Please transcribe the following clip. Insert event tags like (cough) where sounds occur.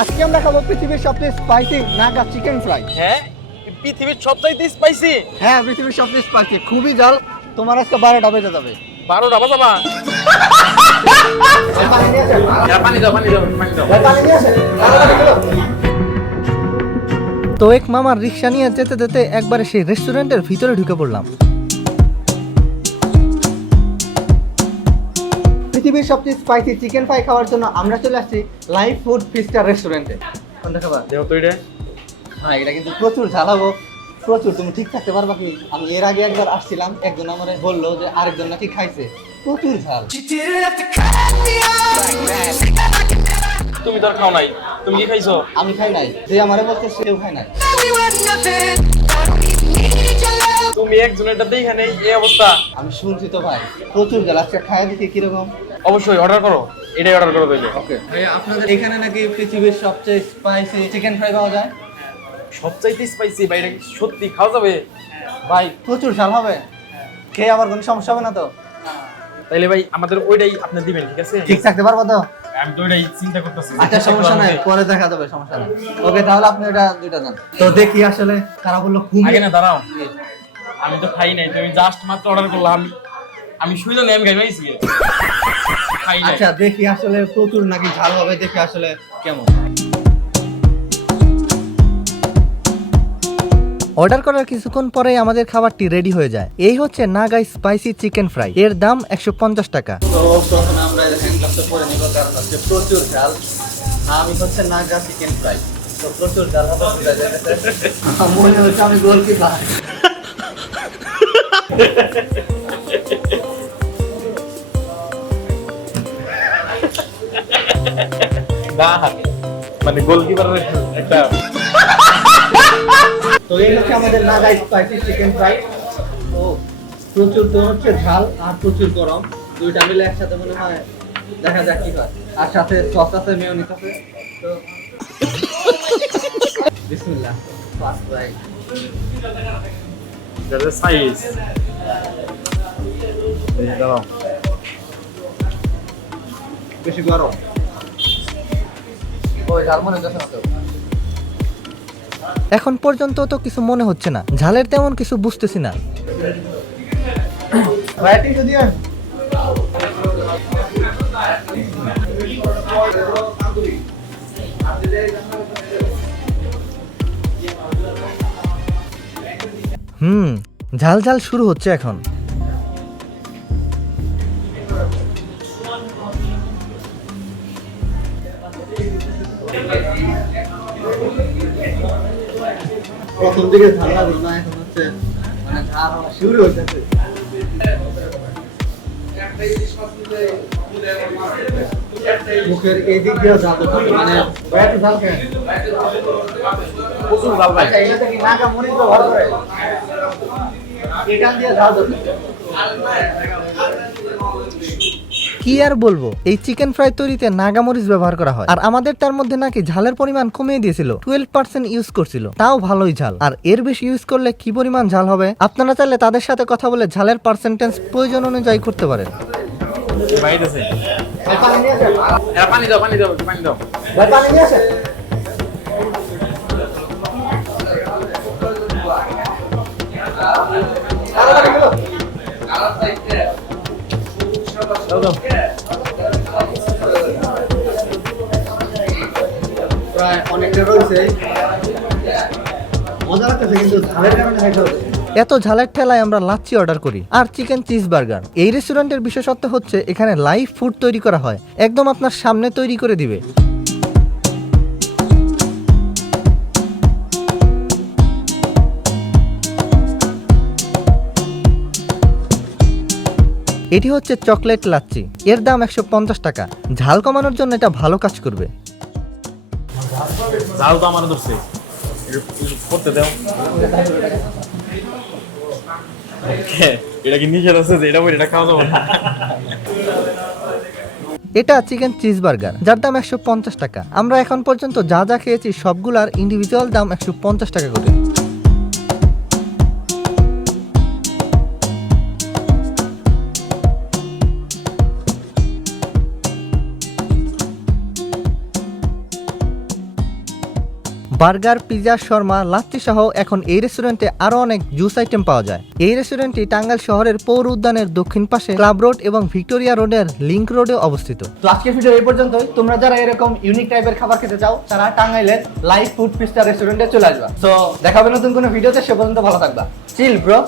আজকে আমরা খাব পৃথিবীর সবচেয়ে স্পাইসি নাগা চিকেন ফ্রাই হ্যাঁ পৃথিবীর সবচাইতে স্পাইসি হ্যাঁ পৃথিবীর সবচেয়ে স্পাইসি খুবই জাল তোমার আজকে বারোটা বেজে যাবে। বারোটা দাও পানি দাও তো এক মামার রিক্সা নিয়ে যেতে যেতে একবারে সেই রেস্টুরেন্টের ভিতরে ঢুকে পড়লাম। পৃথিবীর সবচেয়ে স্পাইসি চিকেন ফ্রাই খাওয়ার জন্য আমরা চলে আসছি লাইভ ফুড ফিস্টার রেস্টুরেন্টে কোনটা খাবার দেহ এটা হ্যাঁ এটা কিন্তু প্রচুর ঝালাবো প্রচুর তুমি ঠিক থাকতে পারবা কি? আমি এর আগে একবার আসছিলাম একজন আমার বলল যে আরেকজন নাকি খাইছে। প্রচুর ঝাল। তুমি তো খাও নাই। তুমি কি খাইছো? আমি খাই নাই। যে আমারে বলছে সেও খাই নাই। তুমি একজনেরটাতে এখানে এই অবস্থা। আমি শুনছি তো ভাই প্রচুর ঝাল আজকে খাই দেখি কীরকম? অবশ্যই অর্ডার করো। এটাই অর্ডার করো তাইলে। ওকে আপনাদের এখানে নাকি পৃথিবীর সবচেয়ে স্পাইসি চিকেন ফ্রাই পাওয়া যায়? সবচাইতে স্পাইসি ভাই এটা সত্যি খাওয়া যাবে? ভাই। প্রচুর ঝাল হবে? খেয়ে আবার কোনো সমস্যা হবে না তো? তাইলে ভাই আমাদের ওইটাই আপনি দিবেন ঠিক আছে? ঠিক থাকতে পারব তো? আমি তো ওইটাই চিন্তা করতেছি। আচ্ছা সমস্যা নাই পরে দেখা যাবে সমস্যা নাই। ওকে তাহলে আপনি ওটা দুইটা দেন। তো দেখি আসলে কারা বলল খুবই আগে না দাঁড়াও। আমি তো খাই নাই তুমি জাস্ট মাত্র অর্ডার করলাম আমি আমি শুইলাম আমি খাই পাইছি খাই নাই। আচ্ছা দেখি আসলে প্রচুর নাকি ঝাল হবে দেখি আসলে কেমন। অর্ডার করার কিছুক্ষণ পরেই আমাদের খাবারটি রেডি হয়ে যায়। এই হচ্ছে নাগাই স্পাইসি চিকেন ফ্রাই এর দাম একশো পঞ্চাশ টাকা। তো প্রথমে আমরা হ্যান্ড গ্লাভসটা পরে নিব কারণ হচ্ছে প্রচুর ঝাল। আমি হচ্ছে নাগা চিকেন ফ্রাই তো প্রচুর ঝাল হবে মনে হচ্ছে আমি গোলকিপার। বাহ (laughs) মানে গোলকিপারের তো প্রচুর তো হচ্ছে ঝাল আর প্রচুর গরম। দুইটা মিলে একসাথে মনে হয় দেখা যাক কি হয়। আর সাথে সস আছে মেয়োনিজ আছে। তো বিসমিল্লাহ। ফার্স্ট যাদের সাইজ দাঁড়াও। বেশি গরম। ওই মনে হচ্ছে না তো? এখন পর্যন্ত তো কিছু মনে হচ্ছে না। ঝালের তেমন কিছু বুঝতেছি না। যদি হুম ঝাল ঝাল শুরু হচ্ছে এখন। প্রথম দিকে না এখন হচ্ছে মানে ঝাল শুরু মুখের এই দিক দিয়ে ঝাল হচ্ছে মানে প্রচুর ভাই আচ্ছা কি নাকা ব্যবহার করে? এখান দিয়ে কি আর বলব? এই চিকেন ফ্রাই তৈরিতে নাগামরিচ ব্যবহার করা হয়। আর আমাদের তার মধ্যে নাকি ঝালের পরিমাণ কমিয়ে দিয়েছিল। টুয়েলভ পার্সেন্ট ইউজ করছিল। তাও ভালোই ঝাল। আর এর বেশি ইউজ করলে কি পরিমাণ ঝাল হবে? আপনারা চাইলে তাদের সাথে কথা বলে ঝালের পার্সেন্টেজ প্রয়োজন অনুযায়ী করতে পারেন। ভাই আছে এরা পানি দাও পানি দাও প্রায় অনেকটা রয়েছে। মজা লাগতেছে কিন্তু ঝালের কারণে খাইতে এত ঝালের ঠেলায় আমরা লাচ্ছি অর্ডার করি। আর চিকেন চিজ বার্গার এই রেস্টুরেন্টের বিশেষত্ব হচ্ছে এখানে লাইভ ফুড তৈরি করা হয়। একদম আপনার সামনে তৈরি করে দিবে। এটি হচ্ছে চকলেট লাচ্ছি। এর দাম একশো পঞ্চাশ টাকা। ঝাল কমানোর জন্য এটা ভালো কাজ করবে। জাল তো আমার করতে (laughs) এটা কি আছে যে এটা এটা খাওয়া যাবে এটা চিকেন চিজ বার্গার যার দাম একশো পঞ্চাশ টাকা। আমরা এখন পর্যন্ত যা যা খেয়েছি, সবগুলার ইন্ডিভিজুয়াল দাম একশো পঞ্চাশ টাকা করে। বার্গার, পিজা, শর্মা, লাচ্ছি সহ এখন এই রেস্টুরেন্টে আরও অনেক জুস আইটেম পাওয়া যায়। এই রেস্টুরেন্টটি টাঙ্গাইল শহরের পৌর উদ্যানের দক্ষিণ পাশে ক্লাব রোড এবং ভিক্টোরিয়া রোডের লিঙ্ক রোডে অবস্থিত। তো আজকের ভিডিও এই পর্যন্তই। তোমরা যারা এরকম ইউনিক টাইপের খাবার খেতে চাও, তারা টাঙ্গাইলের লাইফ ফুড পিস্টা রেস্টুরেন্টে চলে আসবা। তো দেখাবে নতুন কোনো ভিডিওতে সে পর্যন্ত ভালো থাকবা। চিল ব্রো